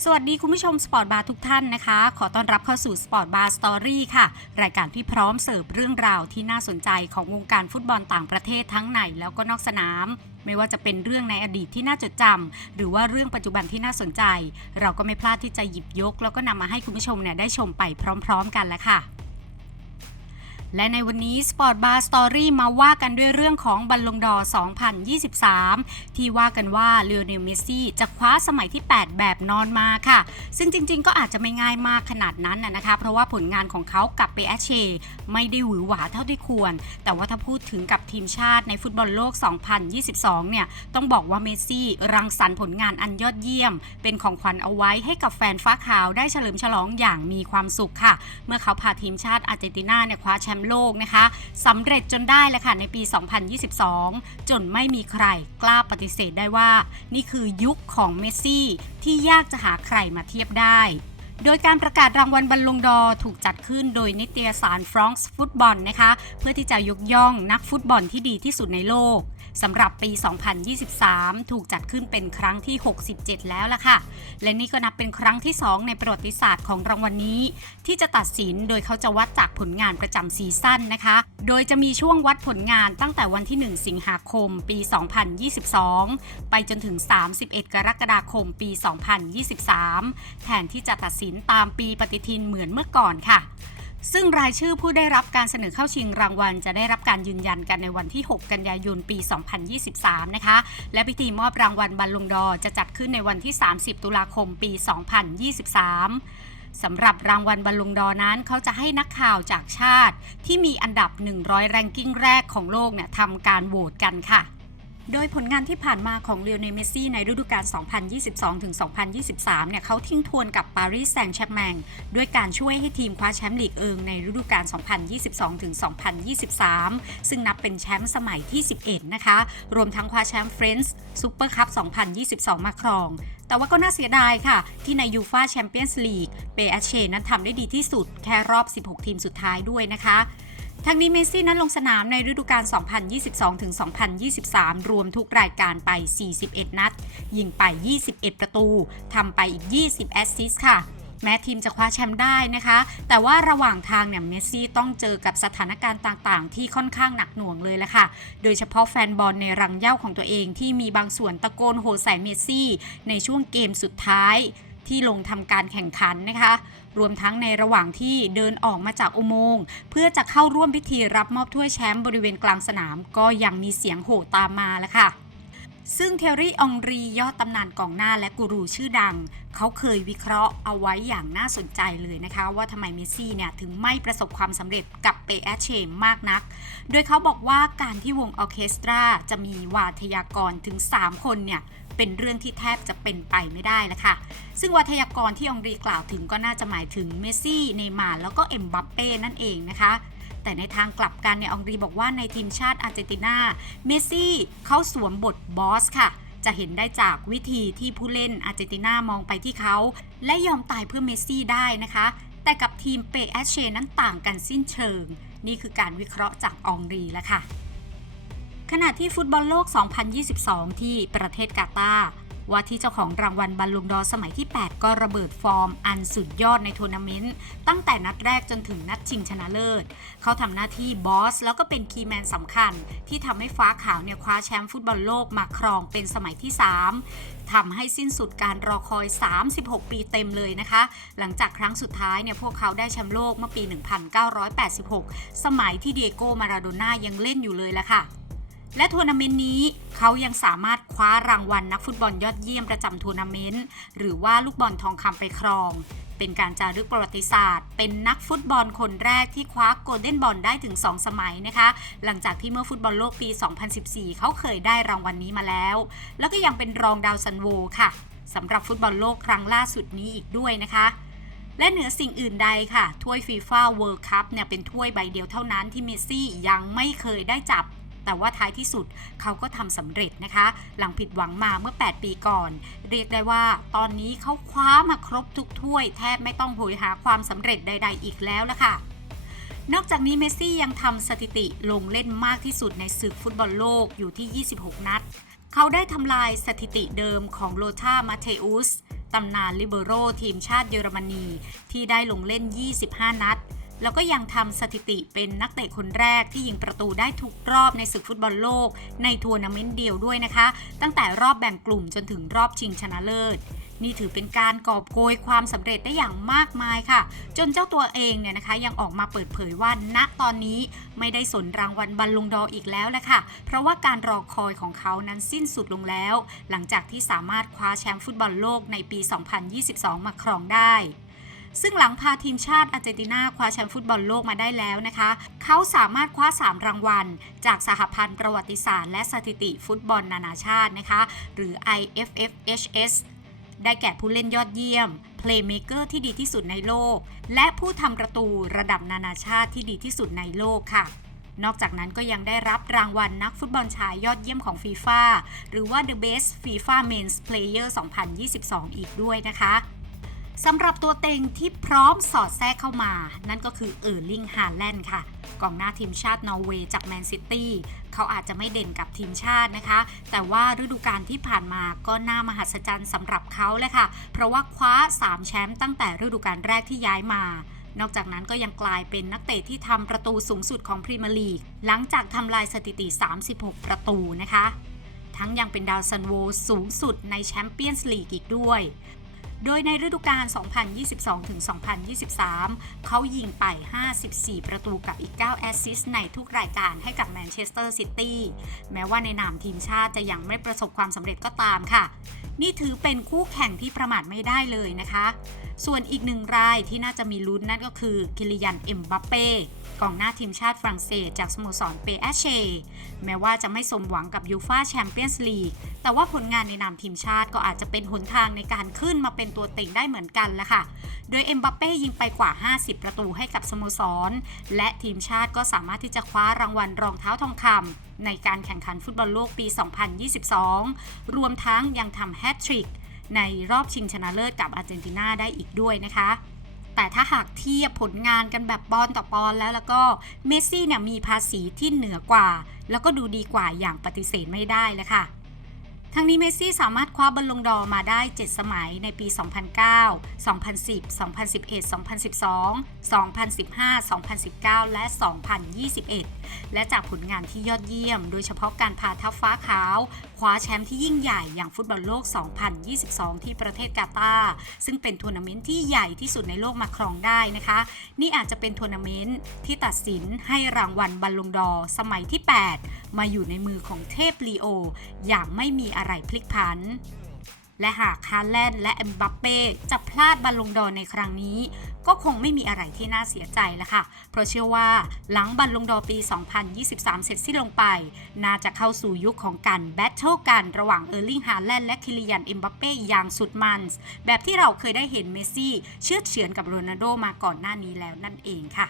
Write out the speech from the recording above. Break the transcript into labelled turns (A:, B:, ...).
A: สวัสดีคุณผู้ชมสปอร์ตบาร์ทุกท่านนะคะ ขอต้อนรับเข้าสู่สปอร์ตบาร์สตอรี่ค่ะ รายการที่พร้อมเสิร์ฟเรื่องราวที่น่าสนใจของวงการฟุตบอลต่างประเทศทั้งในแล้วก็นอกสนาม ไม่ว่าจะเป็นเรื่องในอดีตที่น่าจดจำหรือว่าเรื่องปัจจุบันที่น่าสนใจ เราก็ไม่พลาดที่จะหยิบยก แล้วก็นำมาให้คุณผู้ชมเนี่ยได้ชมไปพร้อม ๆ กันแล้วค่ะ และในวันนี้ Sport Bar Story มาว่ากันด้วยเรื่องของบัลลงดอร์2023 ที่ว่ากันว่าเล o อเนลเมสซี่จะคว้าสมัยที่ 8 แบบนอนมาค่ะ ซึ่งจริงๆ ก็อาจจะไม่ง่ายมากขนาดนั้นนะคะ เพราะว่าผลงานของเขากับเปแอเชไม่ได้หวือหวาเท่าที่ควร แต่ว่าถ้าพูดถึงกับทีมชาติในฟุตบอลโลก 2022 เนี่ย ต้องบอกว่าเมสซี่รังสรรค์ผลงานอันยอดเยี่ยม เป็นของขวัญเอาไว้ให้กับแฟนฟ้าขาวได้เฉลิมฉลองอย่างมีความสุขค่ะ เมื่อเขาพาทีมชาติอาร์เจนตินาเนี่ยคว้าแชมป์โลกนะคะสำเร็จจนได้เลยค่ะในปี 2022 จนไม่มีใครกล้าปฏิเสธได้ว่า นี่คือยุคของเมสซี่ที่ยากจะหาใครมาเทียบได้โดยการประกาศรางวัลบอลลงดอร์ถูกจัดขึ้นโดยนิตยสารฟรองส์ฟุตบอลนะคะ เพื่อที่จะยกย่องนักฟุตบอลที่ดีที่สุดในโลก สำหรับปี 2023 ถูกจัดขึ้นเป็นครั้งที่ 67 แล้วล่ะค่ะ และนี่ก็นับเป็นครั้งที่ 2 ในประวัติศาสตร์ของรางวัลนนี้ ที่จะตัดสินโดยเขาจะวัดจากผลงานประจำซีซั่นนะคะ โดยจะมีช่วงวัดผลงานตั้งแต่วันที่ 1 สิงหาคม ปี 2022 ไปจนถึง 31 กรกฎาคม ปี 2023 แทนที่จะตัดสินตามปีปฏิทินเหมือนเมื่อก่อนค่ะ ซึ่งรายชื่อผู้ได้รับการเสนอเข้าชิงรางวัล จะได้รับการยืนยันกันในวันที่ 6 กันยายนปี 2023 นะคะ และพิธีมอบรางวัลบัลลงดอร์จะจัดขึ้นในวันที่ 30 ตุลาคมปี 2023สำหรับรางวัลบอลลงดอร์นั้น เขาจะให้นักข่าวจากชาติ ที่มีอันดับ 100 แรงกิ้งแรกของโลกเนี่ยทำการโหวตกันค่ะ โดยผลงานที่ผ่านมาของเล o เนลเมสซี่ในฤดูกาล 2022-2023 เนี่ยเขาทิ้งทวนกับปารีสแซงต์แชร์แมงด้วยการช่วยให้ทีมคว้าแชมป์ลีกเอิงในฤดูกาล 2022-2023 ซึ่งนับเป็นแชมป์สมัยที่ 11 นะคะ รวมทั้งคว้าแชมป์เฟรนช์ซูเปอร์คัพ 2022 มาครองแต่ว่าก็น่าเสียดายค่ะ ที่ในยูฟาแชมเปี้ยนส์ลีกเปแอชเชนั้นทำได้ดีที่สุดแค่รอบ 16 ทีมสุดท้ายด้วยนะคะ ทั้งนี้เมสซี่นั้นลงสนามในฤดูกาล 2022-2023 รวมทุกรายการไป 41 นัด ยิงไป 21 ประตู ทำไปอีก 20 แอสซิสต์ค่ะ แม้ทีมจะคว้าแชมป์ได้นะคะ แต่ว่าระหว่างทางเนี่ยเมสซี่ต้องเจอกับสถานการณ์ต่างๆ ที่ค่อนข้างหนักหน่วงเลยละค่ะ โดยเฉพาะแฟนบอลในรังเย้าของตัวเองที่มีบางส่วนตะโกนโห่ใส่เมสซี่ในช่วงเกมสุดท้าย ที่ลงทำการแข่งขันนะคะ รวมทั้งในระหว่างที่เดินออกมาจากอุโมงค์เพื่อจะเข้าร่วมพิธีรับมอบถ้วยแชมป์บริเวณกลางสนาม ก็ยังมีเสียงโห่ตามมาแล้วค่ะซึ่งเทอรี่องรียอดตำนานกองหน้าและกูรูชื่อดัง เขาเคยวิเคราะห์เอาไว้อย่างน่าสนใจเลยนะคะ ว่าทำไมเมสซี่เนี่ยถึงไม่ประสบความสำเร็จกับเปแอเชมมากนัก โดยเขาบอกว่าการที่วงออเคสตราจะมีวาทยากรถึง 3 คนเนี่ย เป็นเรื่องที่แทบจะเป็นไปไม่ได้แล้วค่ะ ซึ่งวัทยากรที่องรีกล่าวถึงก็น่าจะหมายถึงเมสซี่ เนย์มาร์แล้วก็เอ็มบัปเป้นั่นเองนะคะ แต่ในทางกลับกันเนี่ยองรีบอกว่าในทีมชาติอาร์เจนตินา เมสซี่เขาสวมบทบอสค่ะจะเห็นได้จากวิธีที่ผู้เล่นอาร์เจนตินามองไปที่เขา และยอมตายเพื่อเมสซี่ได้นะคะ แต่กับทีมเปแอชเชนั้นต่างกันสิ้นเชิง นี่คือการวิเคราะห์จากองรีแล้วค่ะ ขณะที่ฟุตบอลโลก 2022 ที่ประเทศกาตาร์ว่าที่เจ้าของรางวัลบัลลงดอร์สมัยที่ 8 ก็ระเบิดฟอร์มอันสุดยอดในทัวร์นาเมนต์ ตั้งแต่นัดแรกจนถึงนัดชิงชนะเลิศ เขาทำหน้าที่บอส แล้วก็เป็นคีย์แมนสำคัญ ที่ทำให้ฟ้าขาวเนี่ยคว้าแชมป์ฟุตบอลโลกมาครองเป็นสมัยที่ 3 ทำให้สิ้นสุดการรอคอย 36 ปีเต็มเลยนะคะ หลังจากครั้งสุดท้ายเนี่ยพวกเขาได้แชมป์โลกเมื่อปี 1986 สมัยที่เดียโกมาราโดน่ายังเล่นอยู่เลยละค่ะ และทัวร์นาเมนต์นี้เขายังสามารถคว้ารางวัลนักฟุตบอลยอดเยี่ยมประจำทัวร์นาเมนต์หรือว่าลูกบอลทองคำไปครอง เป็นการจารึกประวัติศาสตร์ เป็นนักฟุตบอลคนแรกที่คว้าโกลเด้นบอลได้ถึง 2 สมัยนะคะ หลังจากที่เมื่อฟุตบอลโลกปี 2014 เขาเคยได้รางวัลนนี้มาแล้ว แล้วก็ยังเป็นรองดาวซันโวค่ะสำหรับฟุตบอลโลกครั้งล่าสุดนี้อีกด้วยนะคะและเหนือสิ่งอื่นใดค่ะ ถ้วยฟีฟ่าเวิลด์คัพเนี่ยเป็นถ้วยใบเดียวเท่านั้นที่เมสซี่ยังไม่เคยได้จับ แต่ว่าท้ายที่สุดเขาก็ทำสำเร็จนะคะ หลังผิดหวังมาเมื่อ 8 ปีก่อน เรียกได้ว่าตอนนี้เขาคว้ามาครบทุกถ้วย แทบไม่ต้องโหยหาความสำเร็จใด ๆ อีกแล้วละค่ะนอกจากนี้เมสซี่ยังทำสถิติลงเล่นมากที่สุดในศึกฟุตบอลโลกอยู่ที่ 26 นัด เขาได้ทำลายสถิติเดิมของโลธามาเทอุสตำนานลิเบโรทีมชาติเยอรมนี ที่ได้ลงเล่น 25 นัด แล้วก็ยังทำสถิติเป็นนักเตะคนแรกที่ยิงประตูได้ทุกรอบในศึกฟุตบอลโลก ในทัวร์นาเมนต์เดียวด้วยนะคะ ตั้งแต่รอบแบ่งกลุ่มจนถึงรอบชิงชนะเลิศนี่ถือเป็นการกอบโกยความสำเร็จได้อย่างมากมายค่ะ จนเจ้าตัวเองเนี่ยนะคะ ยังออกมาเปิดเผยว่าณตอนนี้ไม่ได้สนรางวัลบัลลงดออีกแล้วแหละค่ะ เพราะว่าการรอคอยของเขานั้นสิ้นสุดลงแล้ว หลังจากที่สามารถคว้าแชมป์ฟุตบอลโลกในปี 2022 มาครองได้ ซึ่งหลังพาทีมชาติอาร์เจนตินาคว้าแชมป์ฟุตบอลโลกมาได้แล้วนะคะ เขาสามารถคว้า 3 รางวัล จากสหพันธ์ประวัติศาสตร์และสถิติฟุตบอลนานาชาตินะคะ หรือ IFFHS ได้แก่ผู้เล่นยอดเยี่ยม เพลย์เม k เกอร์ที่ดีที่สุดในโลก และผู้ทำประตูระดับนานาชาติที่ดีที่สุดในโลกค่ะนอกจากนั้นก็ยังได้รับรางวัลนักฟุตบอลชายยอดเยี่ยมของฟีฟ่าหรือว่า The Best FIFA Men's Player 2022 อีกด้วยนะคะ สำหรับตัวเต็งที่พร้อมสอดแทรกเข้ามา นั่นก็คือเออร์ลิงฮาแลนด์ค่ะ กองหน้าทีมชาตินอร์เวย์จากแมนซิตี้เขาอาจจะไม่เด่นกับทีมชาตินะคะ แต่ว่าฤดูกาลที่ผ่านมาก็น่ามหัศจรรย์สำหรับเขาเลยค่ะ เพราะว่าคว้า 3 แชมป์ตั้งแต่ฤดูกาลแรกที่ย้ายมานอกจากนั้นก็ยังกลายเป็นนักเตะที่ทำประตูสูงสุดของพรีเมียร์ลีก หลังจากทำลายสถิติ 36 ประตูนะคะ ทั้งยังเป็นดาวซันโวสูงสุดในแชมเปี้ยนส์ลีกอีกด้วย โดยในฤดูกาล 2022-2023 เขายิงไป 54 ประตูกับอีก 9 แอสซิสต์ในทุกรายการให้กับแมนเชสเตอร์ซิตี้ แม้ว่าในนามทีมชาติจะยังไม่ประสบความสำเร็จก็ตามค่ะ นี่ถือเป็นคู่แข่งที่ประมาทไม่ได้เลยนะคะ ส่วนอีกหนึ่งรายที่น่าจะมีลุ้นนั่นก็คือคิลิยัน เอ็มบัปเป้กองหน้าทีมชาติฝรั่งเศสจากสโมสรเปแอเช แม้ว่าจะไม่สมหวังกับยูฟาแชมเปี้ยนส์ลีก แต่ว่าผลงานในนามทีมชาติก็อาจจะเป็นหนทางในการขึ้นมาเป็นตัวเต็งได้เหมือนกันละค่ะ โดยเอ็มบัปเป้ยิงไปกว่า 50 ประตูให้กับสโมสร และทีมชาติก็สามารถที่จะคว้ารางวัลรองเท้าทองคำในการแข่งขันฟุตบอลโลกปี 2022 รวมทั้งยังทำแฮตทริกในรอบชิงชนะเลิศกับอาร์เจนตินาได้อีกด้วยนะคะแต่ถ้าหากเทียบผลงานกันแบบปอนต่อปอนแล้วแล้วก็เมสซี่เนี่ยมีภาษีที่เหนือกว่า แล้วก็ดูดีกว่าอย่างปฏิเสธไม่ได้เลยค่ะ ทั้งนี้เมสซี่สามารถคว้าบอลลงดอมาได้ 7 สมัยในปี 2009 2010 2011 2012 2015 2019 และ 2021 และจากผลงานที่ยอดเยี่ยม โดยเฉพาะการพาทัพฟ้าขาว ว้าแชมป์ที่ยิ่งใหญ่อย่างฟุตบอลโลก 2022 ที่ประเทศกาตาร์ซึ่งเป็นทัวร์นาเมนต์ที่ใหญ่ที่สุดในโลกมาครองได้นะคะ นี่อาจจะเป็นทัวร์นาเมนต์ที่ตัดสินให้รางวัลบัลลงดอร์สมัยที่ 8 มาอยู่ในมือของเทพลีโอ อย่างไม่มีอะไรพลิกผันและหากฮาแลนด์และเอ็มบัปเป้จะพลาดบัลลงดอร์ในครั้งนี้ ก็คงไม่มีอะไรที่น่าเสียใจละค่ะ เพราะเชื่อว่าหลังบัลลงดอปี 2023 เสร็จสิ้นลงไป น่าจะเข้าสู่ยุคของการแบทเทิลกันระหว่างเออร์ลิงฮาแลนด์และคิลิยันเอ็มบัปเป้อย่างสุดมันส์แบบที่เราเคยได้เห็นเมสซี่ เชื่อเฉือนกับโรนัลโดมาก่อนหน้านี้แล้วนั่นเองค่ะ